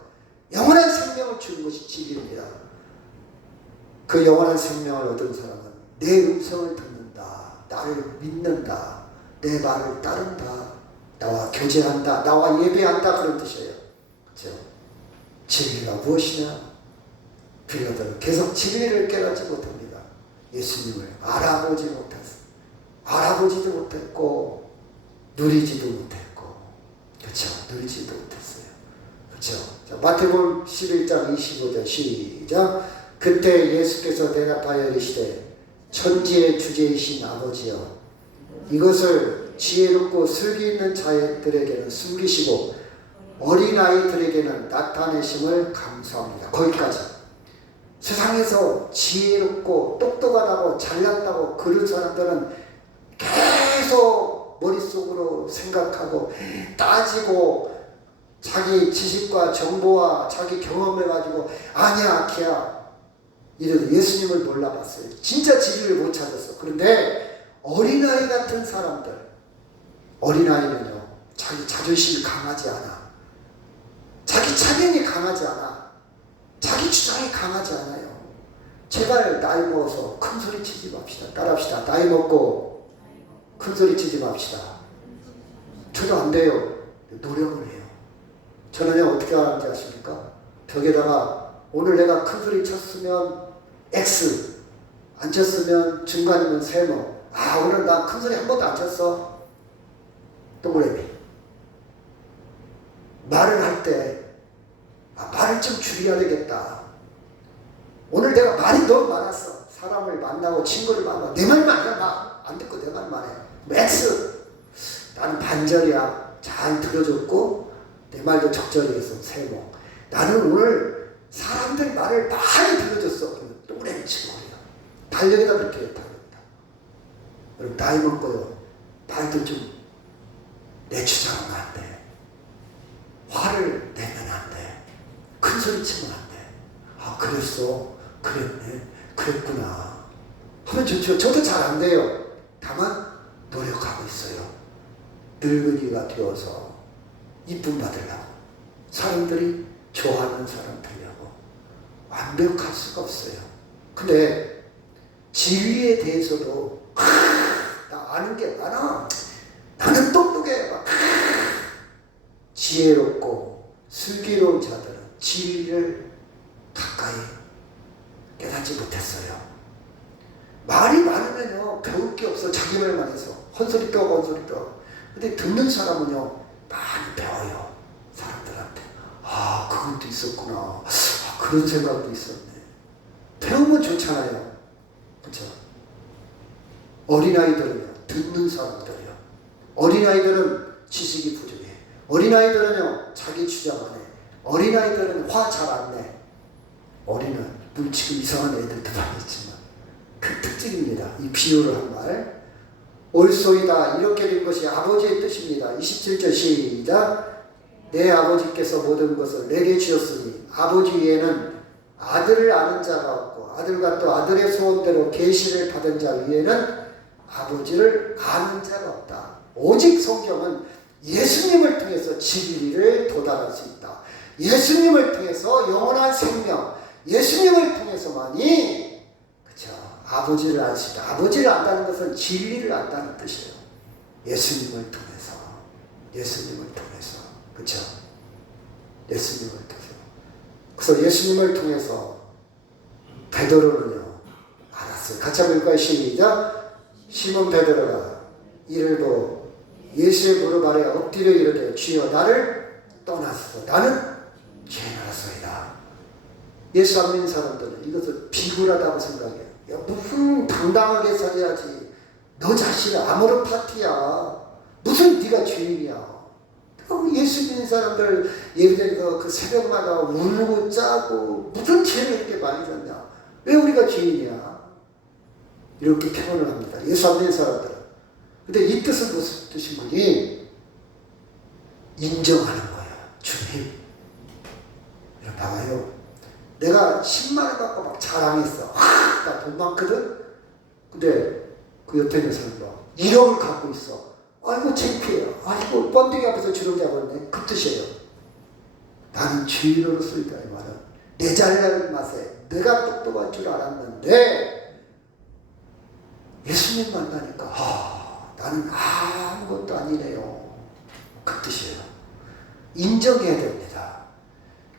영원한 생명을 주는 것이 진리입니다. 그 영원한 생명을 얻은 사람은 내 음성을 듣는다, 나를 믿는다, 내 말을 따른다, 나와 교제한다, 나와 예배한다, 그런 뜻이에요. 그렇죠? 진리가 무엇이냐? 빌라도는 계속 진리를 깨닫지 못합니다. 예수님을 알아보지 못했어요. 알아보지도 못했고 누리지도 못했고, 그렇죠? 누리지도 못했어요. 그렇죠? 자, 마태복음 11장 25절 시작. 그때 예수께서 대답하여 이르시되 천지의 주제이신 아버지여, 이것을 지혜롭고 슬기 있는 자들에게는 숨기시고 어린아이들에게는 나타내심을 감사합니다. 거기까지. 세상에서 지혜롭고 똑똑하다고 잘났다고 그런 사람들은 계속 머릿속으로 생각하고 따지고 자기 지식과 정보와 자기 경험을 가지고 아니야 걔야 이래도 예수님을 몰라봤어요. 진짜 진리를 못 찾았어. 그런데 어린아이 같은 사람들, 어린아이는요 자기 자존심이 강하지 않아. 자기 차견이 강하지 않아. 자기 주장이 강하지 않아요. 제발 나이 먹어서 큰 소리 치지 맙시다. 따라합시다. 나이 먹고 큰 소리 치지 맙시다. 저도 안 돼요. 노력을 해요. 저는요 어떻게 하는지 아십니까? 벽에다가 오늘 내가 큰 소리 쳤으면 X, 안 쳤으면 중간이면 세모. 아 오늘 나 큰 소리 한 번도 안 쳤어. 동그라미. 말을 할 때 말을 좀 줄여야 되겠다. 오늘 내가 말이 너무 많았어. 사람을 만나고 친구를 만나고 내 말만 해. 나 안 듣고 내 말만 해. X. 나는 반절이야. 잘 들어줬고 내 말도 적절히 해서 세모. 나는 오늘 사람들 말을 많이 들어줬어. 동그라미 치고 그래요. 달력에다 붙여야겠다. 여러분 나이 먹고요. 말도 좀 내추장하면 안 돼. 화를 내면 안 돼. 큰 소리 치면 안 돼. 아 그랬어. 그랬네. 그랬구나. 하면 좋죠. 저도 잘 안 돼요. 다만 노력하고 있어요. 늙은이가 되어서 이쁨 받으려고. 사람들이 좋아하는 사람 되려고. 완벽할 수가 없어요. 근데 진리에 대해서도 나 아는 게 많아. 나는 똑똑해. 지혜롭고 슬기로운 자들은 진리를 가까이 깨닫지 못했어요. 말이 많으면요 배울 게 없어. 자기 말만 해서 헛소리 떠고 헛소리 떠. 근데 듣는 사람은요 많이 배워요. 사람들한테. 아 그것도 있었구나. 아, 그런 생각도 있었네. 배우면 좋잖아요. 그렇죠? 어린아이들은요 듣는 사람들이요. 어린아이들은 지식이 부족해. 어린아이들은요 자기 주장 안 해. 어린아이들은 화 잘 안 내. 어린은 물론 지금 이상한 애들도 많이 있지만 그 특징입니다. 이 비유를 한 말. 옳소이다 이렇게 된 것이 아버지의 뜻입니다. 27절 시작. 내 아버지께서 모든 것을 내게 주셨으니 아버지 위에는 아들을 아는 자가 없고 아들과 또 아들의 소원대로 계시를 받은 자 위에는 아버지를 아는 자가 없다. 오직 성경은 예수님을 통해서 진리를 도달할 수 있다. 예수님을 통해서 영원한 생명, 예수님을 통해서만이 그렇죠. 아버지를 알 수 있다. 아버지를 안다는 것은 진리를 안다는 뜻이에요. 예수님을 통해서, 예수님을 통해서, 그렇죠. 예수님을 통해서. 그래서 예수님을 통해서 베드로는요 알았어요. 같이 한번 읽을까요? 시작. 시몬 베드로가 이를 보고 예수의 무릎 아래 엎드려 이르되 주여 나를 떠나소서. 나는 죄인이라소이다. 예수 안 믿는 사람들은 이것을 비굴하다고 생각해요. 야, 무슨 당당하게 살아야지. 너 자신은 아무런 파티야. 무슨 네가 죄인이야. 예수 믿는 사람들 예를 들어서 그 새벽마다 울고 짜고 무슨 죄를 이렇게 많이 졌냐. 왜 우리가 죄인이야. 이렇게 표현을 합니다. 예수 안 믿는 사람들은. 근데 이 뜻은 무슨 뜻인 분이 인정하는 거예요. 주님. 이런 봐봐요. 내가 10만 원 갖고 막 자랑했어. 나 돈 많거든? 근데 그 옆에 있는 사람이 1억을 갖고 있어. 아이고 창피해요. 아이고 번데기 앞에서 주름 잡았네. 그 뜻이에요. 나는 주인으로서이다 이 말은. 내 잘난 맛에 내가 똑똑한 줄 알았는데 예수님 만나니까 나는 아무것도 아니네요. 그 뜻이에요. 인정해야 됩니다.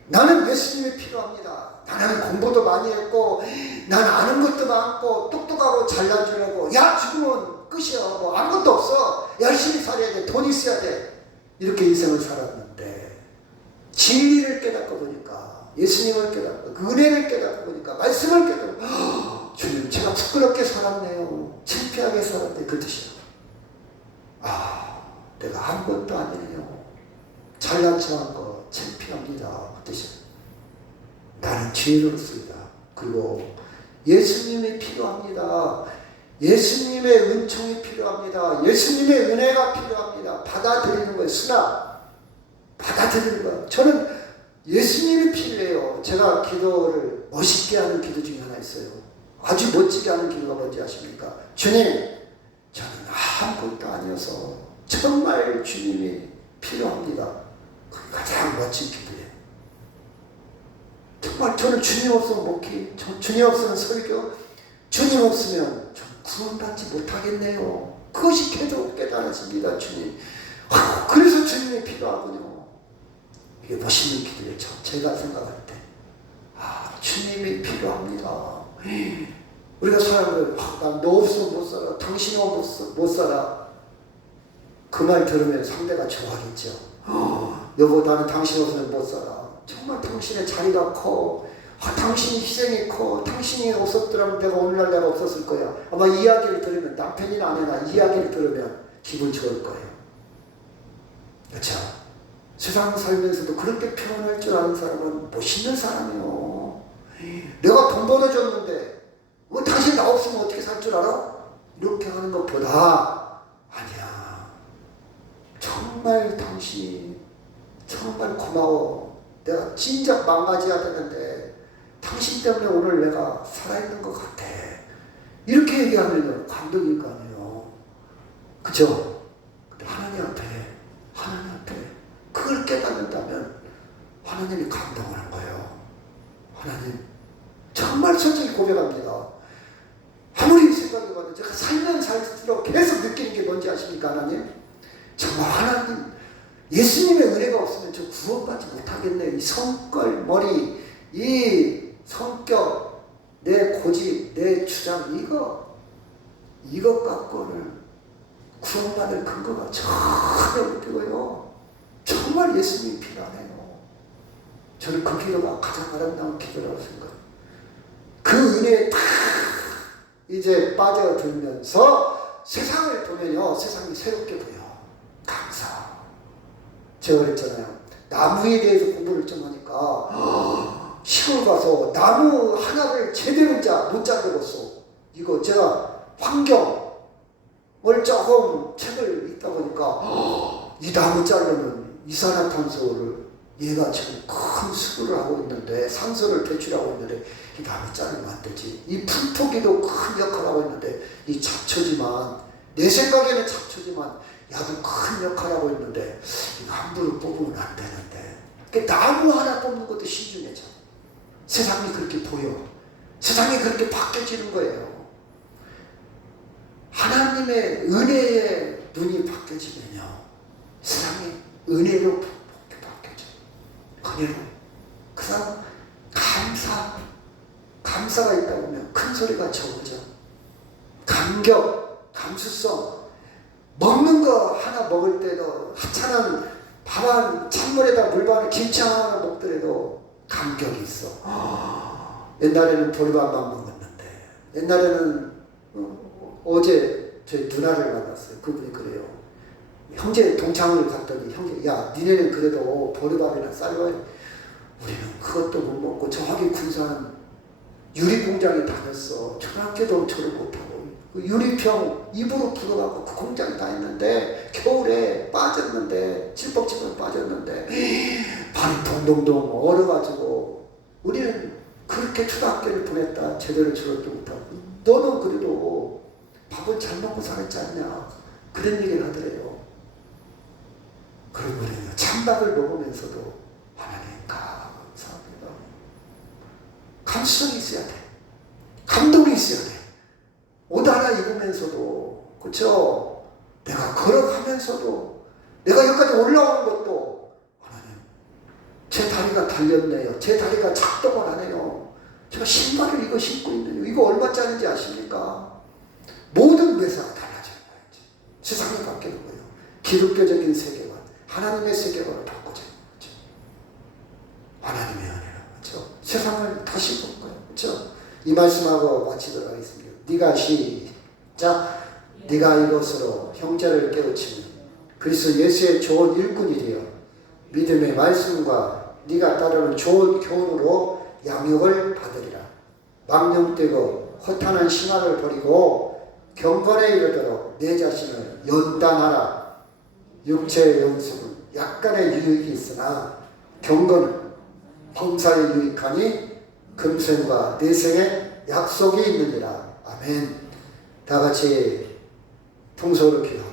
나는 예수님이 필요합니다. 나는 공부도 많이 했고 난 아는 것도 많고 똑똑하고 잘난 줄 알고 야 죽으면 끝이야. 뭐 아무것도 없어. 열심히 살아야 돼. 돈 있어야 돼. 이렇게 인생을 살았는데 진리를 깨닫고 보니까 예수님을 깨닫고 그 은혜를 깨닫고 보니까 말씀을 깨닫고 주님 제가 부끄럽게 살았네요. 창피하게 살았네. 그 뜻이야. 내가 아무것도 아니네요. 잘난 척한 거 필요합니다. 그 뜻이 나는 지혜롭습니다. 그리고 예수님이 필요합니다. 예수님의 은총이 필요합니다. 예수님의 은혜가 필요합니다. 받아들이는 거예요. 쓰나 받아들이는 거예요. 저는 예수님이 필요해요. 제가 기도를 멋있게 하는 기도 중에 하나 있어요. 아주 멋지게 하는 기도가 뭔지 아십니까? 주님, 저는 아무것도 아니어서 정말 주님이 필요합니다. 그게 가장 멋진 기도예요. 정말 저는 주님 없으면 목회, 주님 없으면 설교, 주님 없으면 전 구원받지 못하겠네요. 그것이 깨달아집니다. 주님. 그래서 주님이 필요하군요. 이게 멋있는 기도예요. 제가 생각할 때 주님이 필요합니다. 우리가 사람을 난 너 없으면 못 살아, 당신이 못 살아, 그 말 들으면 상대가 좋아하겠죠. 여보, 나는 당신 없으면 못 살아. 정말 당신의 자리가 커. 당신의 희생이 커. 당신이 없었더라면 내가 오늘날 내가 없었을 거야. 아마 이야기를 들으면, 남편이나 아내나 이야기를 들으면 기분 좋을 거예요. 그렇죠? 세상 살면서도 그렇게 표현할 줄 아는 사람은 멋있는 사람이에요. 내가 돈 벌어줬는데 뭐 당신 나 없으면 어떻게 살 줄 알아? 이렇게 하는 것보다 아니야. 정말 당신이 정말 고마워. 내가 진짜 망가져야 되는데 당신 때문에 오늘 내가 살아있는 것 같아. 이렇게 얘기하면 감동일 거 아니에요. 그죠? 근데 하나님 앞에 그걸 깨닫는다면 하나님이 감동하는 거예요. 하나님, 정말 솔직히 고백합니다. 아무리 생각해봐도 제가 살면 살수록 계속 느끼는 게 뭔지 아십니까? 하나님, 정말 하나님, 예수님의 은혜가 없으면 저 구원받지 못하겠네요. 이 성깔머리, 이 성격, 내 고집, 내 주장, 이것 갖고는 구원받을 근거가 전혀 없고요. 정말 예수님이 필요하네요. 저는 그 기도가 가장 아름다운 기도라고 생각해요. 그 은혜에 딱 이제 빠져들면서 세상을 보면요, 세상이 새롭게 보여. 감사. 제가 그랬잖아요. 나무에 대해서 공부를 좀 하니까 시골 가서 나무 하나를 제대로 못 자르겠어. 이거 제가 환경을 조금 책을 읽다 보니까 이 나무 자르면 이산화탄소를 얘가 지금 큰 수거를 하고 있는데, 산소를 배출하고 있는데 이 나무 자르면 안 되지. 이 풀포기도 큰 역할을 하고 있는데, 이 잡초지만, 내 생각에는 잡초지만 야도 큰 역할을 하고 있는데 이거 함부로 뽑으면 안 되는데, 그러니까 나무 하나 뽑는 것도 신중해져. 세상이 그렇게 보여. 세상이 그렇게 바뀌어지는 거예요. 하나님의 은혜에 눈이 바뀌어지면요, 세상이 은혜로 바뀌어져. 은혜로. 그 사람 감사가 있다 보면 큰 소리가 적어져. 감격, 감수성. 먹는 거 하나 먹을 때도, 하찮은 밥 한 찬물에다 물반을 김치 하나 먹더라도 감격이 있어. 옛날에는 보리밥만 먹었는데, 옛날에는 어제 저희 누나를 만났어요. 그분이 그래요. 형제 동창을 갔더니, 형제, 야, 니네는 그래도 보리밥이나 쌀과, 우리는 그것도 못 먹고 저기 군산 유리공장에 다녔어. 초등학교도 졸업 못하고 그 유리병 입으로 불어갖고 그 공장에 다녔는데, 겨울에 빠졌는데, 찔뻑찔뻑 빠졌는데 발이 동동동 얼어가지고, 우리는 그렇게 초등학교를 보냈다. 제대로 졸업도 못하고. 너는 그래도 밥을 잘 먹고 살았지 않냐, 그런 얘기를 하더래요. 그런 거래요. 찬밥을 먹으면서도 하나님 감사합니다. 감수성이 있어야 돼. 감동이 있어야 돼. 옷 하나 입으면서도, 그렇죠? 내가 걸어가면서도, 내가 여기까지 올라오는 것도 하나님, 제 다리가 달렸네요. 제 다리가 작동을 하네요. 제가 신발을 이거 신고 있네요. 이거 얼마짜리인지 아십니까? 모든 매사가 달라지는 거예요. 세상이 바뀌는 거예요. 기독교적인 세계관, 하나님의 세계관을 바꿔주는 거죠. 하나님의 은혜로, 그렇죠? 세상을 다시 볼 거예요. 그렇죠? 이 말씀하고 마치도록 하겠습니다. 네가 시작. 네가 이것으로 형제를 깨우치면 그리스도 예수의 좋은 일꾼이 되어 믿음의 말씀과 네가 따르는 좋은 교훈으로 양육을 받으리라. 망령되고 허탄한 신화를 버리고 경건에 이르도록 내 자신을 연단하라. 육체의 연습은 약간의 유익이 있으나 경건은 범사에 유익하니 금생과 내생에 약속이 있느니라. 아멘. 다 같이 통성으로 기도합니다.